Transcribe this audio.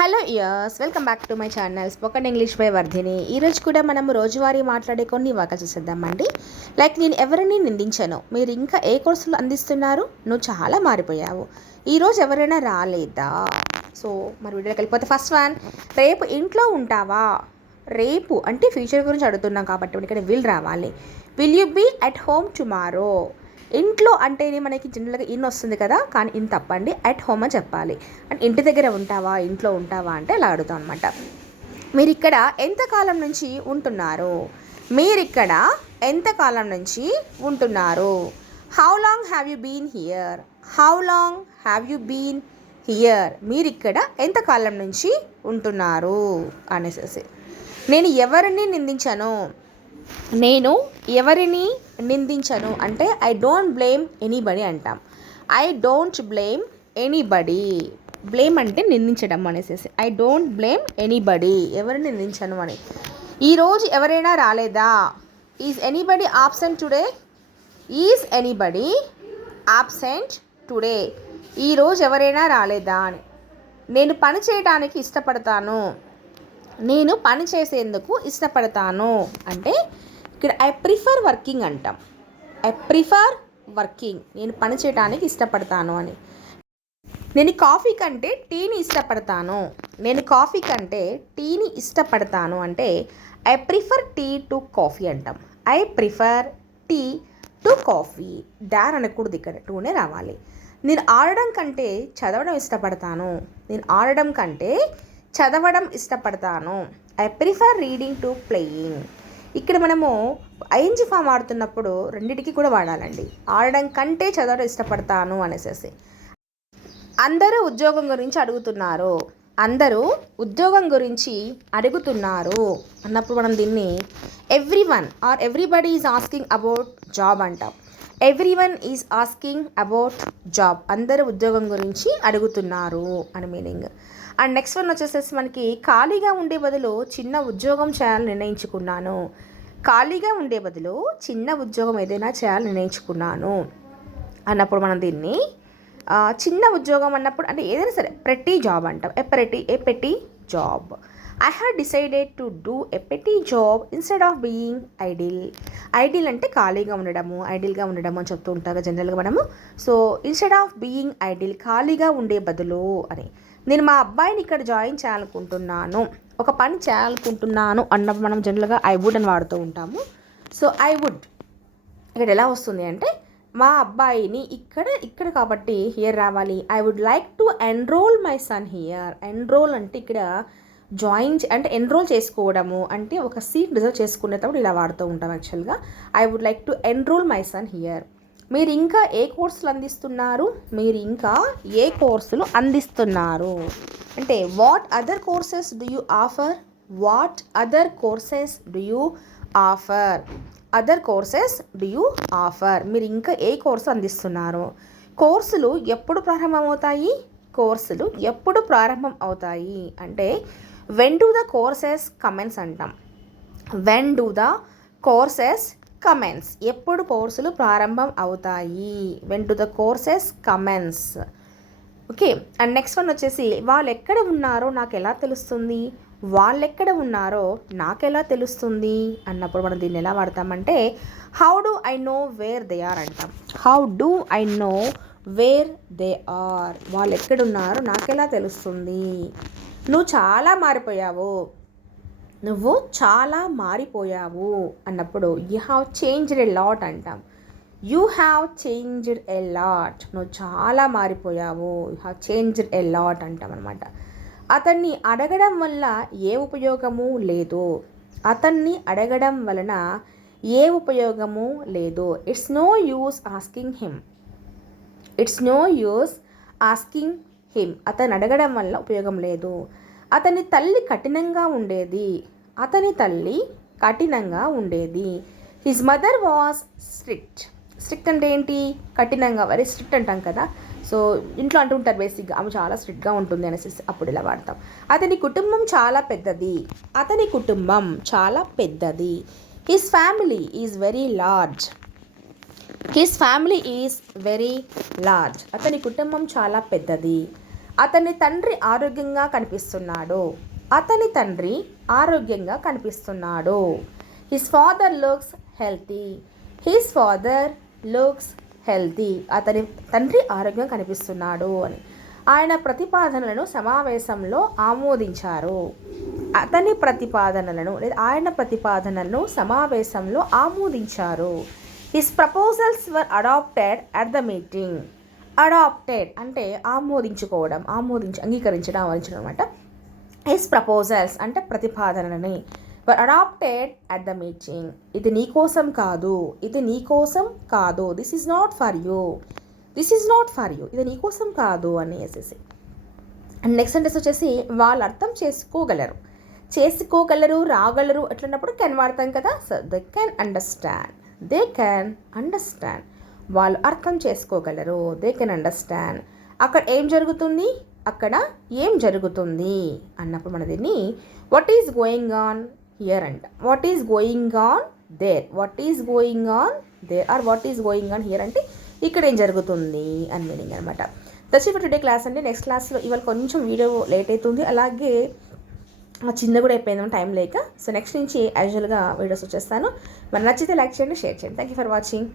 Hello years welcome back to my channel spoken English by Vardhini. ఈరోజు కూడా మనం రోజువారీ మాట్లాడే కొన్ని వాక్యాలు చూసేద్దామండి. లైక్ నేను ఎవరిని నిందించను, మీరు ఇంకా ఏ కోర్సులు అందిస్తున్నారు, నువ్వు చాలా మారిపోయావు, ఈరోజు ఎవరైనా రాలేదా. సో మరి వీడియోకి వెళ్ళిపోతే ఫస్ట్ వన్, రేపు ఇంట్లో ఉంటావా. రేపు అంటే ఫ్యూచర్ గురించి అడుగుతున్నాం కాబట్టి ఇక్కడ విల్ రావాలి. Will you be at home tomorrow. ఇంట్లో అంటేనే మనకి జనరల్గా ఇన్ వస్తుంది కదా, కానీ ఇన్ తప్పండి, అట్ హోమ్ అని చెప్పాలి. అండ్ ఇంటి దగ్గర ఉంటావా, ఇంట్లో ఉంటావా అంటే అలా అడుగుతాం అనమాట. మీరు ఇక్కడ ఎంతకాలం నుంచి ఉంటున్నారు. మీరిక్కడ ఎంతకాలం నుంచి ఉంటున్నారు. How long have you been here. How long have you been here. మీరిక్కడ ఎంతకాలం నుంచి ఉంటున్నారు అనేసి. నేను ఎవరిని నిందించను. నేను ఎవరిని నిందించను అంటే ఐ డోంట్ బ్లేమ్ ఎనీబడి అంటాం. I don't blame anybody. Blame అంటే నిందించడం అనేసి. ఐ డోంట్ బ్లేమ్ ఎనీబడి, ఎవరిని నిందించను అని. ఈరోజు ఎవరైనా రాలేదా. Is anybody absent today. Is anybody absent today. ఈరోజు ఎవరైనా రాలేదా అని. నేను పని చేయడానికి ఇష్టపడతాను. నేను పని చేసేందుకు ఇష్టపడతాను అంటే ఇక్కడ ఐ ప్రిఫర్ వర్కింగ్ అంటాం. ఐ ప్రిఫర్ వర్కింగ్, నేను పని చేయడానికి ఇష్టపడతాను అని. నేను కాఫీ కంటే టీని ఇష్టపడతాను. నేను కాఫీ కంటే టీని ఇష్టపడతాను అంటే I prefer tea to coffee అంటాం. I prefer tea to coffee. డార్ అనకూడదు, ఇక్కడ టూనే రావాలి. నేను ఆడడం కంటే చదవడం ఇష్టపడతాను. నేను ఆడడం కంటే చదవడం ఇష్టపడతాను. I prefer reading to playing. ఇక్కడ మనము ఐఎన్జీ ఫామ్ ఆడుతున్నప్పుడు రెండింటికి కూడా వాడాలండి. ఆడడం కంటే చదవడం ఇష్టపడతాను అనేసి. అందరూ ఉద్యోగం గురించి అడుగుతున్నారు. అందరూ ఉద్యోగం గురించి అడుగుతున్నారు అన్నప్పుడు మనం దీన్ని everyone or everybody is asking about job అంటాం. Everyone is asking about job. అందరూ ఉద్యోగం గురించి అడుగుతున్నారు అని మీనింగ్. అండ్ నెక్స్ట్ వన్ వచ్చేసేసి మనకి ఖాళీగా ఉండే బదులు చిన్న ఉద్యోగం చేయాలని నిర్ణయించుకున్నాను. ఖాళీగా ఉండే బదులు చిన్న ఉద్యోగం ఏదైనా చేయాలని నిర్ణయించుకున్నాను అన్నప్పుడు మనం దీన్ని చిన్న ఉద్యోగం అన్నప్పుడు అంటే ఏదైనా సరే ప్రెటీ జాబ్ అంటాం. A petty job. I have decided to do a petty job instead of being idle. Idle అంటే ఖాళీగా ఉండడము, ఐడిల్గా ఉండడము అని చెప్తూ ఉంటారు జనరల్గా మనము. So instead of being idle, ఖాళీగా ఉండే బదులు అని. నేను మా అబ్బాయిని ఇక్కడ జాయిన్ చేయాలనుకుంటున్నాను. ఒక పని చేయాలనుకుంటున్నాను అన్నప్పుడు మనం జనరల్గా ఐ వుడ్ అని వాడుతూ ఉంటాము. సో ఐ వుడ్ ఇక్కడ ఎలా వస్తుంది అంటే మా అబ్బాయిని ఇక్కడ కాబట్టి హియర్ రావాలి. I would like to enrol my son here. Enrol అంటే ఇక్కడ జాయిన్ అంటే ఎన్రోల్ చేసుకోవడము అంటే ఒక సీట్ రిజర్వ్ చేసుకునేటప్పుడు ఇలా వాడుతూ ఉంటాం యాక్చువల్గా. I would like to enrol my son here. మీరు ఇంకా ఏ కోర్సులు అందిస్తున్నారు. మీరు ఇంకా ఏ కోర్సులు అందిస్తున్నారు అంటే what other courses do you offer. What other courses do you offer. Other courses do you offer. మీరు ఇంకా ఏ కోర్సు అందిస్తున్నారు. కోర్సులు ఎప్పుడు ప్రారంభమవుతాయి. కోర్సులు ఎప్పుడు ప్రారంభం అవుతాయి అంటే when do the courses commence అంటాం. When do the courses commence. ఎప్పుడు కోర్సులు ప్రారంభం అవుతాయి. When to the courses commence. Okay. And next one వచ్చేసి వాళ్ళు ఎక్కడ ఉన్నారో నాకు ఎలా తెలుస్తుంది. వాళ్ళు ఎక్కడ ఉన్నారో నాకు ఎలా తెలుస్తుంది అన్నప్పుడు మనం దీన్ని ఎలా వాడతామంటే how do I know where they are అంటాం. How do I know where they are. వాళ్ళు ఎక్కడున్నారో నాకు ఎలా తెలుస్తుంది. నువ్వు చాలా మారిపోయావు. నువ్వు చాలా మారిపోయావు అన్నప్పుడు you have changed a lot అంటాం. You have changed a lot. నువ్వు చాలా మారిపోయావు. You have changed a lot అంటాం అనమాట. అతన్ని అడగడం వల్ల ఏ ఉపయోగము లేదు. అతన్ని అడగడం వలన ఏ ఉపయోగము లేదు. It's no use asking him. It's no use asking him. అతన్ని అడగడం వల్ల ఉపయోగం లేదు. అతని తల్లి కఠినంగా ఉండేది. అతని తల్లి కఠినంగా ఉండేది. His mother was strict. Strict అంటే ఏంటి, కఠినంగా, వెరీ స్ట్రిక్ట్ అంటాం కదా. సో ఇంట్లో అంటుంటారు బేసిక్గా ఆమె చాలా స్ట్రిక్ట్గా ఉంటుంది అనేసి, అప్పుడు ఇలా వాడతాం. అతని కుటుంబం చాలా పెద్దది. అతని కుటుంబం చాలా పెద్దది. His family is very large. His family is very large. అతని కుటుంబం చాలా పెద్దది. అతని తండ్రి ఆరోగ్యంగా కనిపిస్తున్నాడు. అతని తండ్రి ఆరోగ్యంగా కనిపిస్తున్నాడు. His father looks healthy. His father looks healthy. అతని తండ్రి ఆరోగ్యంగా కనిపిస్తున్నాడు అని. ఆయన ప్రతిపాదనలను సమావేశంలో ఆమోదించారు. అతని ప్రతిపాదనలను లేదా ఆయన ప్రతిపాదనలను సమావేశంలో ఆమోదించారు. His proposals were adopted at the meeting. Adopted అంటే ఆమోదించుకోవడం, అంగీకరించడం, ఆమోదించడం అనమాట. హిస్ ప్రపోజల్స్ అంటే ప్రతిపాదనలని were adopted at the meeting. ఇది నీ కోసం కాదు, ఇది నీ కోసం కాదు. This is not for you, this is not for you, ఇది నీ కోసం కాదు అనేసి. అండ్ నెక్స్ట్ సెంటెన్స్ వచ్చేసి వాళ్ళు అర్థం చేసుకోగలరు. రాగలరు ఎట్లన్నప్పుడు కెన్ వాడతాం కదా. So they can understand. They can understand. వాళ్ళు అర్థం చేసుకోగలరు. They can understand. అక్కడ ఏం జరుగుతుంది, అక్కడ ఏం జరుగుతుంది అన్నప్పుడు మన దీన్ని what is going on here అంట. What is going on there. What is going on there or what is going on here అంటే ఇక్కడ ఏం జరుగుతుంది అని మీనింగ్ అనమాట. దట్స్ ఫర్ టుడే క్లాస్ అండి. నెక్స్ట్ క్లాస్లో ఇవాళ కొంచెం వీడియో లేట్ అవుతుంది, అలాగే చిన్న కూడా అయిపోయింది టైం లేక. సో నెక్స్ట్ నుంచి యాజువల్గా వీడియోస్ వచ్చేస్తాను. మరి నచ్చితే లైక్ చేయండి, షేర్ చేయండి. Thank you for watching.